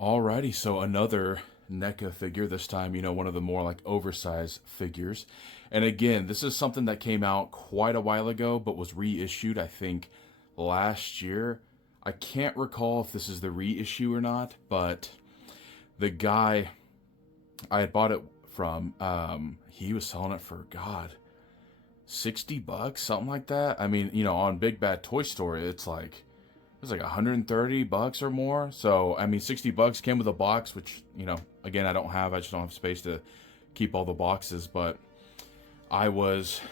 Alrighty, so another NECA figure, this time, one of the more like oversized figures. And again, this is something that came out quite a while ago, but was reissued, I think, last year. I can't recall if this is the reissue or not, but the guy I had bought it from, he was selling it for, God, 60 bucks, something like that. I mean, on Big Bad Toy Store, it was like 130 bucks or more. So, I mean, 60 bucks came with a box, which, again, I don't have. I just don't have space to keep all the boxes. But I was,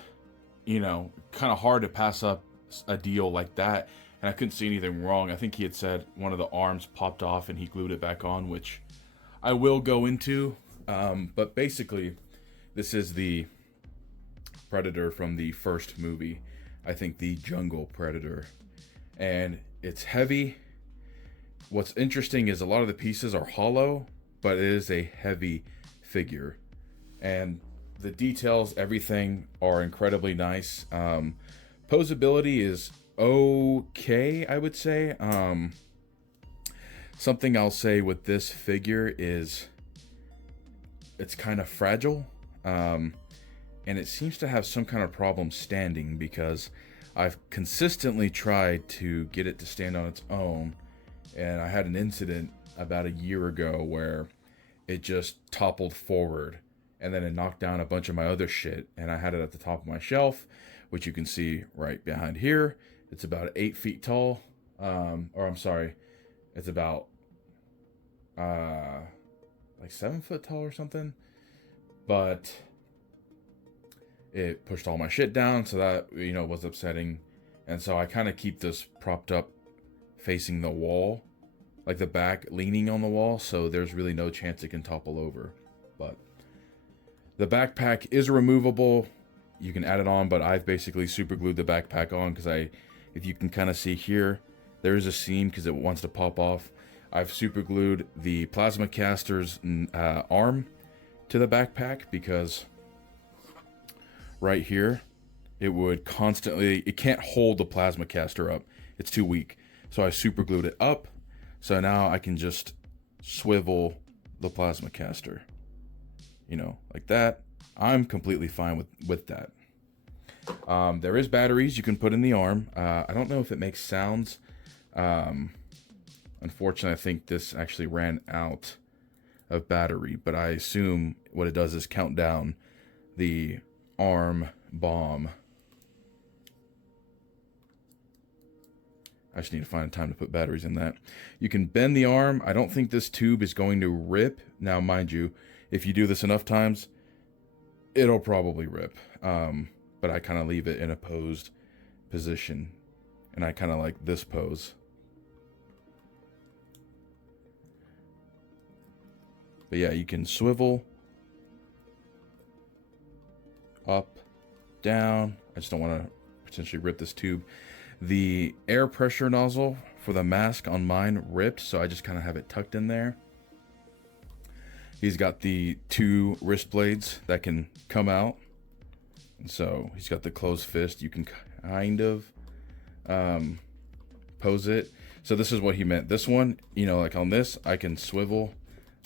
kind of hard to pass up a deal like that. And I couldn't see anything wrong. I think he had said one of the arms popped off and he glued it back on, which I will go into. But basically, this is the Predator from the first movie. I think the Jungle Predator. And it's heavy. What's interesting is a lot of the pieces are hollow, but it is a heavy figure. And the details, everything are incredibly nice. Posability is okay, I would say. Something I'll say with this figure is it's kind of fragile. And it seems to have some kind of problem standing because I've consistently tried to get it to stand on its own, and I had an incident about a year ago where it just toppled forward, and then it knocked down a bunch of my other shit, and I had it at the top of my shelf, which you can see right behind here. It's about 8 feet tall, or I'm sorry, it's about like 7 foot tall or something, but it pushed all my shit down, so that, was upsetting. And so I kind of keep this propped up facing the wall, like the back leaning on the wall, so there's really no chance it can topple over. But the backpack is removable. You can add it on, but I've basically super glued the backpack on because if you can kind of see here, there is a seam because it wants to pop off. I've super glued the plasma caster's arm to the backpack because right here, it can't hold the plasma caster up. It's too weak. So I super glued it up. So now I can just swivel the plasma caster, like that. I'm completely fine with that. There is batteries you can put in the arm. I don't know if it makes sounds. Unfortunately, I think this actually ran out of battery, but I assume what it does is count down the arm bomb. I just need to find time to put batteries in that. You can bend the arm. I don't think this tube is going to rip. Now, mind you, if you do this enough times, it'll probably rip. But I kind of leave it in a posed position. And I kind of like this pose. But yeah, you can swivel up, down. I just don't want to potentially rip this tube. The air pressure nozzle for the mask on mine ripped, so I just kind of have it tucked in there. He's got the 2 wrist blades that can come out. And so he's got the closed fist. You can kind of pose it. So this is what he meant. This one, like on this, I can swivel.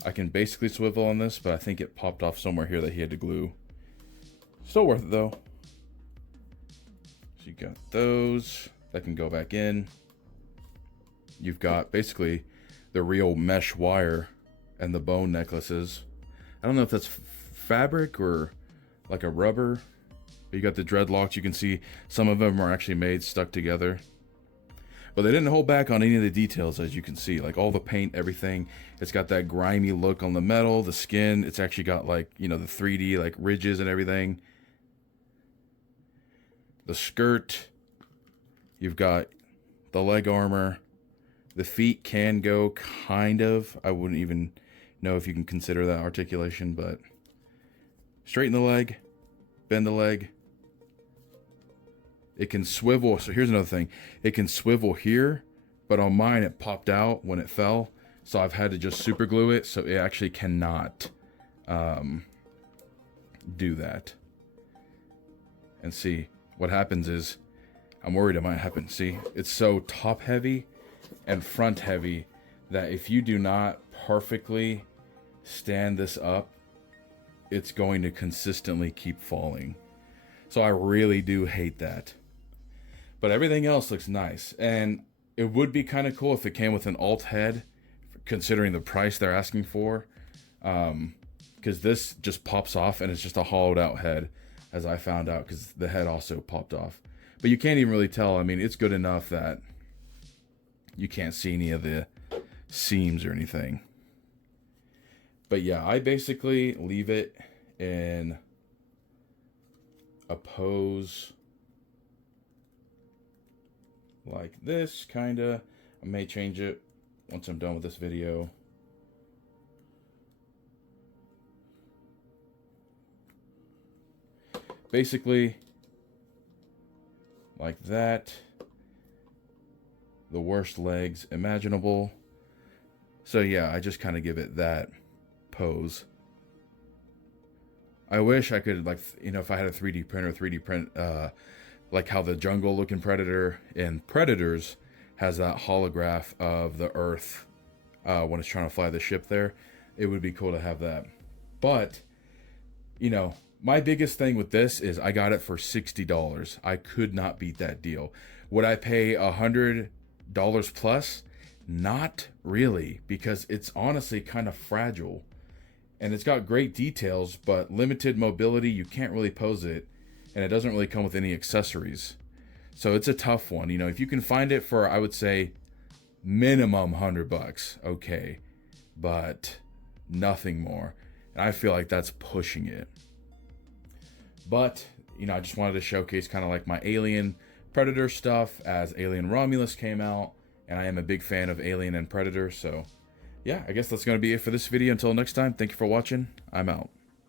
I can basically swivel on this, but I think it popped off somewhere here that he had to glue. Still worth it though. So you got those that can go back in. You've got basically the real mesh wire and the bone necklaces. I don't know if that's fabric or like a rubber. But you got the dreadlocks. You can see some of them are actually made stuck together. But they didn't hold back on any of the details, as you can see. Like all the paint, everything. It's got that grimy look on the metal, the skin. It's actually got like, the 3D like ridges and everything. The skirt. You've got the leg armor. The feet can go kind of. I wouldn't even know if you can consider that articulation, but straighten the leg, bend the leg. It can swivel. So here's another thing. It can swivel here, but on mine it popped out when it fell. So I've had to just super glue it. So it actually cannot do that. And see, what happens is, I'm worried it might happen. See, it's so top heavy and front heavy that if you do not perfectly stand this up, it's going to consistently keep falling. So I really do hate that. But everything else looks nice. And it would be kind of cool if it came with an alt head, considering the price they're asking for. Because this just pops off and it's just a hollowed out head, as I found out, because the head also popped off. But you can't even really tell. I mean, it's good enough that you can't see any of the seams or anything. But yeah, I basically leave it in a pose like this, kinda. I may change it once I'm done with this video. Basically like that. The worst legs imaginable. So yeah, I just kind of give it that pose. I wish I could, like, you know, if I had a 3D printer, 3D print, like how the jungle looking Predator in Predators has that holograph of the Earth when it's trying to fly the ship there. It would be cool to have that. But, you know, my biggest thing with this is I got it for $60. I could not beat that deal. Would I pay $100 plus? Not really, because it's honestly kind of fragile. And it's got great details, but limited mobility. You can't really pose it. And it doesn't really come with any accessories. So it's a tough one. You know, if you can find it for, I would say, minimum $100, okay. But nothing more. And I feel like that's pushing it. But, you know, I just wanted to showcase kind of like my Alien Predator stuff as Alien Romulus came out. And I am a big fan of Alien and Predator, so yeah, I guess that's going to be it for this video. Until next time, thank you for watching. I'm out.